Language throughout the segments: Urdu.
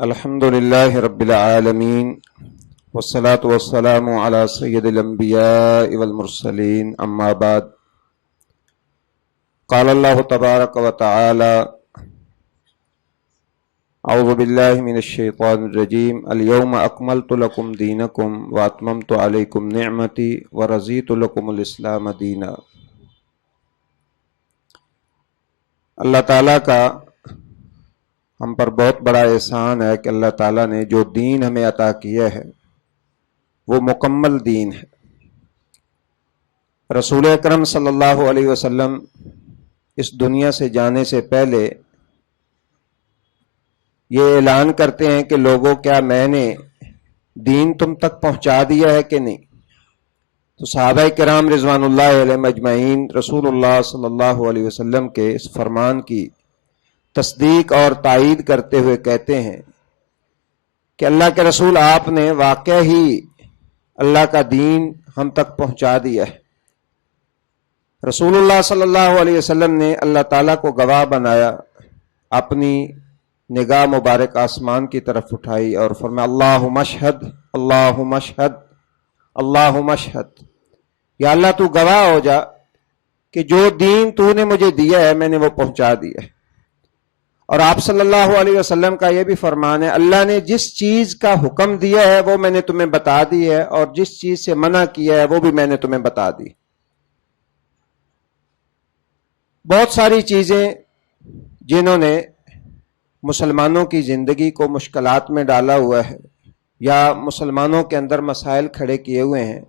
الحمد لله رب العالمين والصلاة والسلام على سيد الأنبياء والمرسلين أما بعد قال الله تبارك وتعالى أعوذ بالله من الشيطان الرجيم اليوم أكملت لكم دينكم وأتممت عليكم نعمتي ورضيت لكم الإسلام دينا۔ اللہ تعالیٰ کا ہم پر بہت بڑا احسان ہے کہ اللہ تعالیٰ نے جو دین ہمیں عطا کیا ہے وہ مکمل دین ہے۔ رسول اکرم صلی اللہ علیہ وسلم اس دنیا سے جانے سے پہلے یہ اعلان کرتے ہیں کہ لوگوں کیا میں نے دین تم تک پہنچا دیا ہے کہ نہیں؟ تو صحابہ کرام رضوان اللہ علیہم اجمعین رسول اللہ صلی اللہ علیہ وسلم کے اس فرمان کی تصدیق اور تائید کرتے ہوئے کہتے ہیں کہ اللہ کے رسول آپ نے واقع ہی اللہ کا دین ہم تک پہنچا دیا ہے۔ رسول اللہ صلی اللہ علیہ وسلم نے اللہ تعالیٰ کو گواہ بنایا، اپنی نگاہ مبارک آسمان کی طرف اٹھائی اور فرمایا اللہم اشہد اللہم اشہد اللہم اشہد، یا اللہ تو گواہ ہو جا کہ جو دین تو نے مجھے دیا ہے میں نے وہ پہنچا دیا ہے۔ اور آپ صلی اللہ علیہ وسلم کا یہ بھی فرمان ہے اللہ نے جس چیز کا حکم دیا ہے وہ میں نے تمہیں بتا دی ہے، اور جس چیز سے منع کیا ہے وہ بھی میں نے تمہیں بتا دی۔ بہت ساری چیزیں جنہوں نے مسلمانوں کی زندگی کو مشکلات میں ڈالا ہوا ہے یا مسلمانوں کے اندر مسائل کھڑے کیے ہوئے ہیں،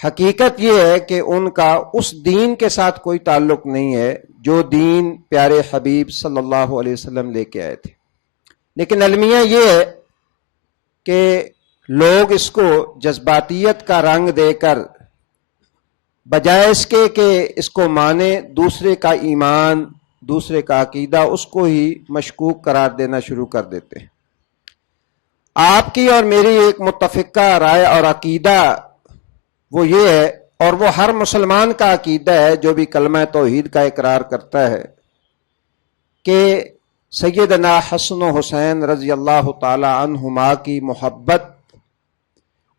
حقیقت یہ ہے کہ ان کا اس دین کے ساتھ کوئی تعلق نہیں ہے جو دین پیارے حبیب صلی اللہ علیہ وسلم لے کے آئے تھے، لیکن المیہ یہ ہے کہ لوگ اس کو جذباتیت کا رنگ دے کر بجائے اس کے کہ اس کو مانے، دوسرے کا ایمان دوسرے کا عقیدہ اس کو ہی مشکوک قرار دینا شروع کر دیتے ہیں۔ آپ کی اور میری ایک متفقہ رائے اور عقیدہ وہ یہ ہے، اور وہ ہر مسلمان کا عقیدہ ہے جو بھی کلمہ توحید کا اقرار کرتا ہے، کہ سیدنا حسن و حسین رضی اللہ تعالی عنہما کی محبت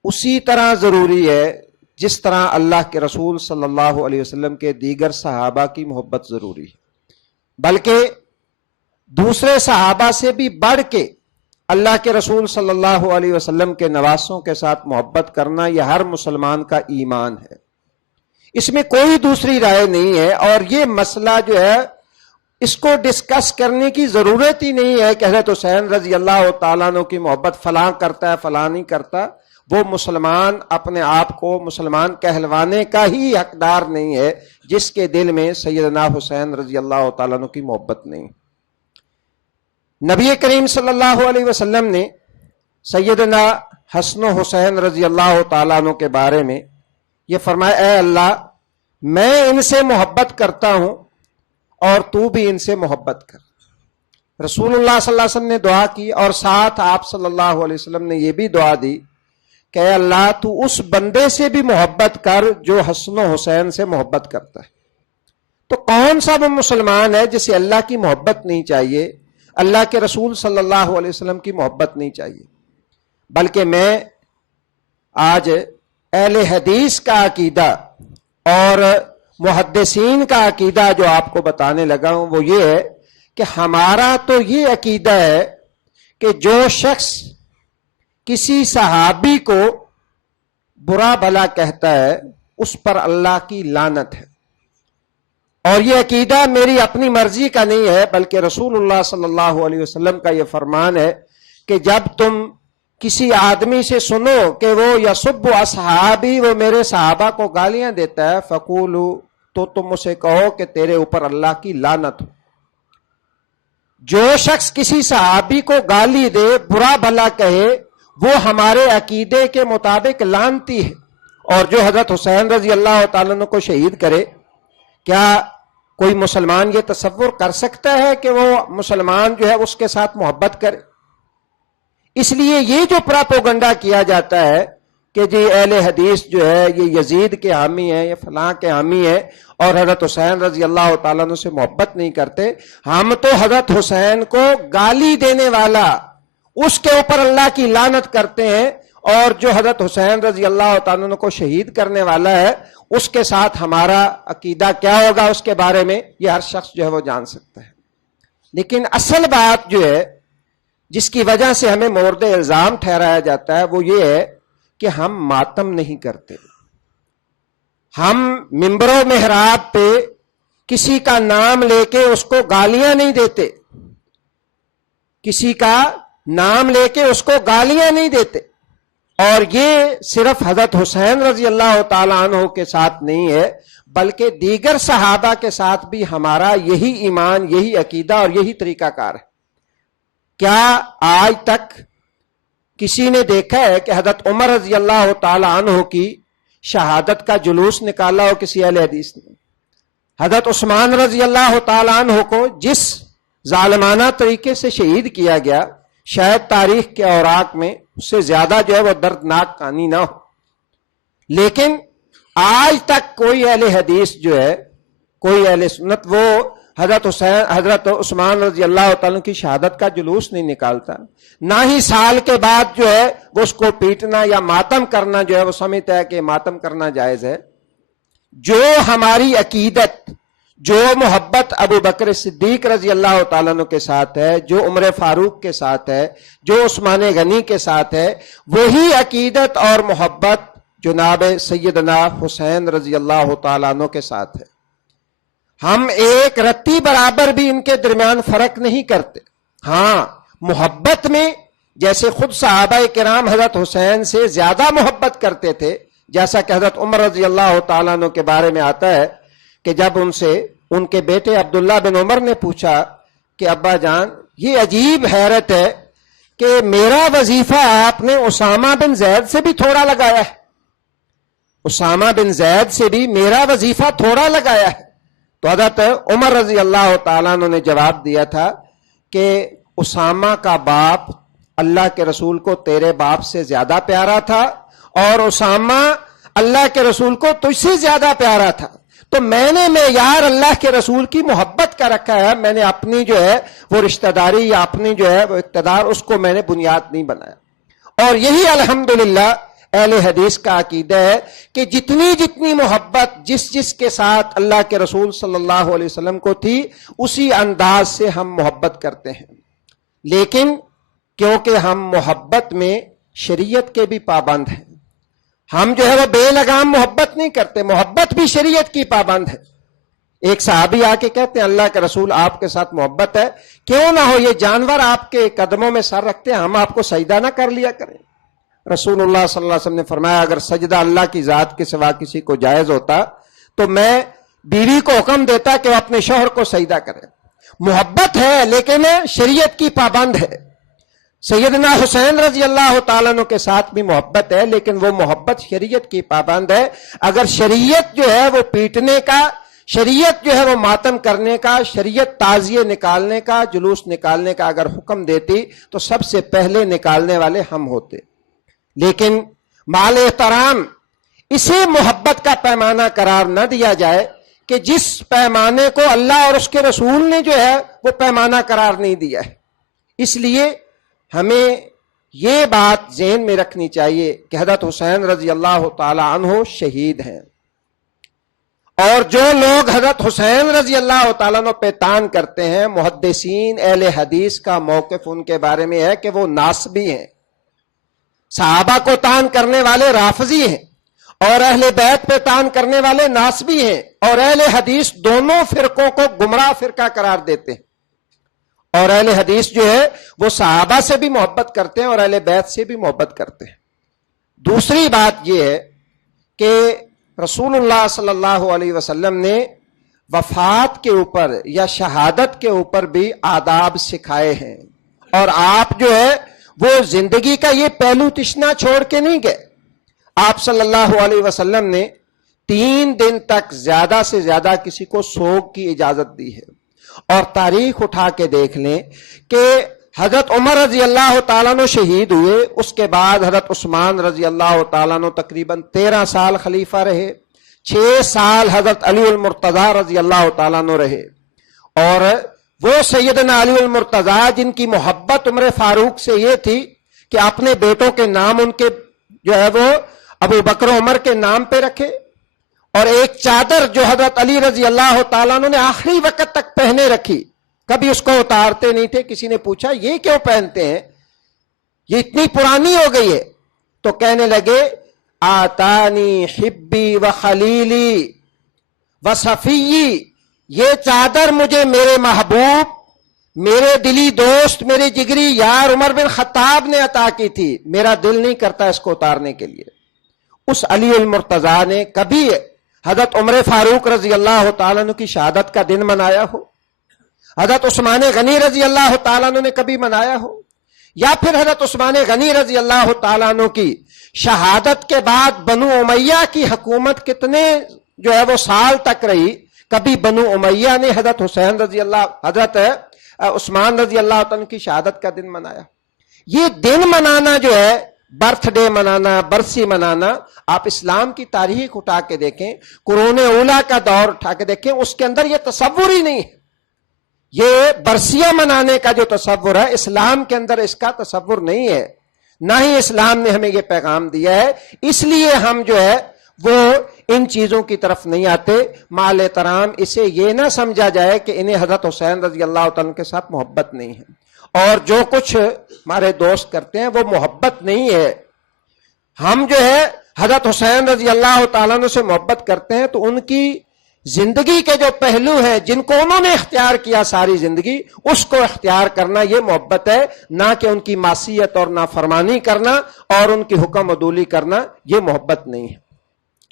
اسی طرح ضروری ہے جس طرح اللہ کے رسول صلی اللہ علیہ وسلم کے دیگر صحابہ کی محبت ضروری ہے، بلکہ دوسرے صحابہ سے بھی بڑھ کے اللہ کے رسول صلی اللہ علیہ وسلم کے نواسوں کے ساتھ محبت کرنا یہ ہر مسلمان کا ایمان ہے، اس میں کوئی دوسری رائے نہیں ہے۔ اور یہ مسئلہ جو ہے اس کو ڈسکس کرنے کی ضرورت ہی نہیں ہے کہ حضرت حسین رضی اللہ تعالیٰ عنہ کی محبت فلاں کرتا ہے فلاں نہیں کرتا، وہ مسلمان اپنے آپ کو مسلمان کہلوانے کا ہی حقدار نہیں ہے جس کے دل میں سیدنا حسین رضی اللہ تعالیٰ عنہ کی محبت نہیں۔ نبی کریم صلی اللہ علیہ وسلم نے سیدنا حسن و حسین رضی اللہ تعالیٰ عنہ کے بارے میں یہ فرمایا اے اللہ میں ان سے محبت کرتا ہوں اور تو بھی ان سے محبت کر۔ رسول اللہ صلی اللہ علیہ وسلم نے دعا کی، اور ساتھ آپ صلی اللہ علیہ وسلم نے یہ بھی دعا دی کہ اے اللہ تو اس بندے سے بھی محبت کر جو حسن و حسین سے محبت کرتا ہے۔ تو کون سا وہ مسلمان ہے جسے اللہ کی محبت نہیں چاہیے، اللہ کے رسول صلی اللہ علیہ وسلم کی محبت نہیں چاہیے؟ بلکہ میں آج اہل حدیث کا عقیدہ اور محدثین کا عقیدہ جو آپ کو بتانے لگا ہوں وہ یہ ہے کہ ہمارا تو یہ عقیدہ ہے کہ جو شخص کسی صحابی کو برا بھلا کہتا ہے اس پر اللہ کی لعنت ہے، اور یہ عقیدہ میری اپنی مرضی کا نہیں ہے بلکہ رسول اللہ صلی اللہ علیہ وسلم کا یہ فرمان ہے کہ جب تم کسی آدمی سے سنو کہ وہ یسب اصحابی، وہ میرے صحابہ کو گالیاں دیتا ہے، فقولو، تو تم اسے کہو کہ تیرے اوپر اللہ کی لعنت ہو۔ جو شخص کسی صحابی کو گالی دے، برا بھلا کہے، وہ ہمارے عقیدے کے مطابق لعنتی ہے، اور جو حضرت حسین رضی اللہ تعالیٰ عنہ کو شہید کرے، کیا کوئی مسلمان یہ تصور کر سکتا ہے کہ وہ مسلمان جو ہے اس کے ساتھ محبت کرے؟ اس لیے یہ جو پراپوگنڈا کیا جاتا ہے کہ جی اہل حدیث جو ہے یہ یزید کے حامی ہیں، یہ فلاں کے حامی ہیں اور حضرت حسین رضی اللہ تعالیٰ عنہ سے محبت نہیں کرتے. ہم تو حضرت حسین کو گالی دینے والا، اس کے اوپر اللہ کی لعنت کرتے ہیں، اور جو حضرت حسین رضی اللہ تعالیٰ عنہ کو شہید کرنے والا ہے اس کے ساتھ ہمارا عقیدہ کیا ہوگا اس کے بارے میں یہ ہر شخص جو ہے وہ جان سکتا ہے. لیکن اصل بات جو ہے جس کی وجہ سے ہمیں مورد الزام ٹھہرایا جاتا ہے وہ یہ ہے کہ ہم ماتم نہیں کرتے. ہم منبر و محراب پہ کسی کا نام لے کے اس کو گالیاں نہیں دیتے، کسی کا نام لے کے اس کو گالیاں نہیں دیتے. اور یہ صرف حضرت حسین رضی اللہ تعالیٰ عنہ کے ساتھ نہیں ہے بلکہ دیگر صحابہ کے ساتھ بھی ہمارا یہی ایمان، یہی عقیدہ اور یہی طریقہ کار ہے. کیا آج تک کسی نے دیکھا ہے کہ حضرت عمر رضی اللہ تعالیٰ عنہ کی شہادت کا جلوس نکالا ہو کسی اہل حدیث نے؟ حضرت عثمان رضی اللہ تعالیٰ عنہ کو جس ظالمانہ طریقے سے شہید کیا گیا، شاید تاریخ کے اوراق میں اس سے زیادہ جو ہے وہ دردناک کہانی نہ ہو. لیکن آج تک کوئی اہل حدیث جو ہے، کوئی اہل سنت، وہ حضرت عثمان رضی اللہ تعالیٰ کی شہادت کا جلوس نہیں نکالتا. نہ ہی سال کے بعد جو ہے وہ اس کو پیٹنا یا ماتم کرنا جو ہے وہ سمجھتا ہے کہ ماتم کرنا جائز ہے. جو ہماری عقیدت، جو محبت ابو بکر صدیق رضی اللہ تعالیٰ عنہ کے ساتھ ہے، جو عمر فاروق کے ساتھ ہے، جو عثمان غنی کے ساتھ ہے، وہی عقیدت اور محبت جناب سیدنا حسین رضی اللہ تعالیٰ عنہ کے ساتھ ہے. ہم ایک رتی برابر بھی ان کے درمیان فرق نہیں کرتے. ہاں، محبت میں جیسے خود صحابہ کرام حضرت حسین سے زیادہ محبت کرتے تھے، جیسا کہ حضرت عمر رضی اللہ تعالیٰ عنہ کے بارے میں آتا ہے کہ جب ان سے ان کے بیٹے عبداللہ بن عمر نے پوچھا کہ ابا جان یہ عجیب حیرت ہے کہ میرا وظیفہ آپ نے اسامہ بن زید سے بھی تھوڑا لگایا ہے، اسامہ بن زید سے بھی میرا وظیفہ تھوڑا لگایا ہے. تو حضرت عمر رضی اللہ تعالیٰ عنہ نے جواب دیا تھا کہ اسامہ کا باپ اللہ کے رسول کو تیرے باپ سے زیادہ پیارا تھا اور اسامہ اللہ کے رسول کو تجھ سے زیادہ پیارا تھا. تو میں نے معیار اللہ کے رسول کی محبت کا رکھا ہے، میں نے اپنی جو ہے وہ رشتہ داری یا اپنی جو ہے وہ اقتدار اس کو میں نے بنیاد نہیں بنایا. اور یہی الحمدللہ اہل حدیث کا عقیدہ ہے کہ جتنی محبت جس کے ساتھ اللہ کے رسول صلی اللہ علیہ وسلم کو تھی اسی انداز سے ہم محبت کرتے ہیں. لیکن کیونکہ ہم محبت میں شریعت کے بھی پابند ہیں، ہم جو ہے وہ بے لگام محبت نہیں کرتے، محبت بھی شریعت کی پابند ہے. ایک صحابی آ کے کہتے ہیں اللہ کے رسول آپ کے ساتھ محبت ہے، کیوں نہ ہو یہ جانور آپ کے قدموں میں سر رکھتے ہیں، ہم آپ کو سجدہ نہ کر لیا کریں. رسول اللہ صلی اللہ علیہ وسلم نے فرمایا اگر سجدہ اللہ کی ذات کے سوا کسی کو جائز ہوتا تو میں بیوی کو حکم دیتا کہ وہ اپنے شوہر کو سجدہ کرے. محبت ہے لیکن شریعت کی پابند ہے. سیدنا حسین رضی اللہ تعالیٰ عنہ کے ساتھ بھی محبت ہے لیکن وہ محبت شریعت کی پابند ہے. اگر شریعت جو ہے وہ پیٹنے کا، شریعت جو ہے وہ ماتم کرنے کا، شریعت تعزیے نکالنے کا، جلوس نکالنے کا اگر حکم دیتی تو سب سے پہلے نکالنے والے ہم ہوتے. لیکن مال احترام اسے محبت کا پیمانہ قرار نہ دیا جائے کہ جس پیمانے کو اللہ اور اس کے رسول نے جو ہے وہ پیمانہ قرار نہیں دیا ہے. اس لیے ہمیں یہ بات ذہن میں رکھنی چاہیے کہ حضرت حسین رضی اللہ تعالی عنہ شہید ہیں، اور جو لوگ حضرت حسین رضی اللہ تعالیٰ عنہ پہ تان کرتے ہیں، محدثین اہل حدیث کا موقف ان کے بارے میں ہے کہ وہ ناسبی ہیں. صحابہ کو تان کرنے والے رافضی ہیں اور اہل بیت پہ تان کرنے والے ناسبی ہیں، اور اہل حدیث دونوں فرقوں کو گمراہ فرقہ قرار دیتے ہیں. اور اہل حدیث جو ہے وہ صحابہ سے بھی محبت کرتے ہیں اور اہل بیت سے بھی محبت کرتے ہیں. دوسری بات یہ ہے کہ رسول اللہ صلی اللہ علیہ وسلم نے وفات کے اوپر یا شہادت کے اوپر بھی آداب سکھائے ہیں، اور آپ جو ہے وہ زندگی کا یہ پہلو تشنا چھوڑ کے نہیں گئے. آپ صلی اللہ علیہ وسلم نے 3 دن تک زیادہ سے زیادہ کسی کو سوگ کی اجازت دی ہے. اور تاریخ اٹھا کے دیکھ لیں کہ حضرت عمر رضی اللہ تعالیٰ عنہ شہید ہوئے، اس کے بعد حضرت عثمان رضی اللہ تعالیٰ عنہ تقریباً 13 سال خلیفہ رہے، 6 سال حضرت علی المرتضیٰ رضی اللہ تعالیٰ عنہ رہے، اور وہ سیدنا علی المرتضیٰ جن کی محبت عمر فاروق سے یہ تھی کہ اپنے بیٹوں کے نام ان کے جو ہے وہ ابو بکر عمر کے نام پہ رکھے، اور ایک چادر جو حضرت علی رضی اللہ تعالیٰ عنہ نے آخری وقت تک پہنے رکھی، کبھی اس کو اتارتے نہیں تھے۔ کسی نے پوچھا یہ کیوں پہنتے ہیں، یہ اتنی پرانی ہو گئی ہے؟ تو کہنے لگے آتانی حبی و خلیلی و صفی، یہ چادر مجھے میرے محبوب، میرے دلی دوست، میرے جگری یار عمر بن خطاب نے عطا کی تھی، میرا دل نہیں کرتا اس کو اتارنے کے لیے۔ اس علی المرتضیٰ نے کبھی حضرت عمر فاروق رضی اللہ تعالیٰ عنہ کی شہادت کا دن منایا ہو؟ حضرت عثمان غنی رضی اللہ تعالیٰ عنہ نے کبھی منایا ہو؟ یا پھر حضرت عثمان غنی رضی اللہ تعالیٰ عنہ کی شہادت کے بعد بنو امیہ کی حکومت کتنے جو ہے وہ سال تک رہی، کبھی بنو امیہ نے حضرت حضرت عثمان رضی اللہ تعالیٰ عنہ کی شہادت کا دن منایا؟ یہ دن منانا جو ہے، برتھ ڈے منانا، برسی منانا، آپ اسلام کی تاریخ اٹھا کے دیکھیں، قرون اولیٰ کا دور اٹھا کے دیکھیں، اس کے اندر یہ تصور ہی نہیں ہے۔ یہ برسیاں منانے کا جو تصور ہے، اسلام کے اندر اس کا تصور نہیں ہے، نہ ہی اسلام نے ہمیں یہ پیغام دیا ہے۔ اس لیے ہم جو ہے وہ ان چیزوں کی طرف نہیں آتے۔ مال احترام، اسے یہ نہ سمجھا جائے کہ انہیں حضرت حسین رضی اللہ تعالیٰ کے ساتھ محبت نہیں ہے، اور جو کچھ ہمارے دوست کرتے ہیں وہ محبت نہیں ہے۔ ہم جو ہے حضرت حسین رضی اللہ تعالیٰ عنہ سے محبت کرتے ہیں تو ان کی زندگی کے جو پہلو ہیں جن کو انہوں نے اختیار کیا ساری زندگی، اس کو اختیار کرنا یہ محبت ہے، نہ کہ ان کی معصیت اور نافرمانی کرنا اور ان کی حکم عدولی کرنا یہ محبت نہیں ہے۔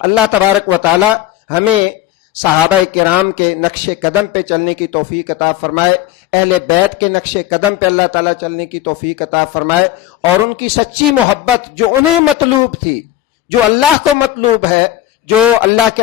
اللہ تبارک و تعالی ہمیں صحابہ کرام کے نقش قدم پہ چلنے کی توفیق عطا فرمائے، اہل بیت کے نقش قدم پہ اللہ تعالیٰ چلنے کی توفیق عطا فرمائے، اور ان کی سچی محبت جو انہیں مطلوب تھی، جو اللہ کو مطلوب ہے، جو اللہ کے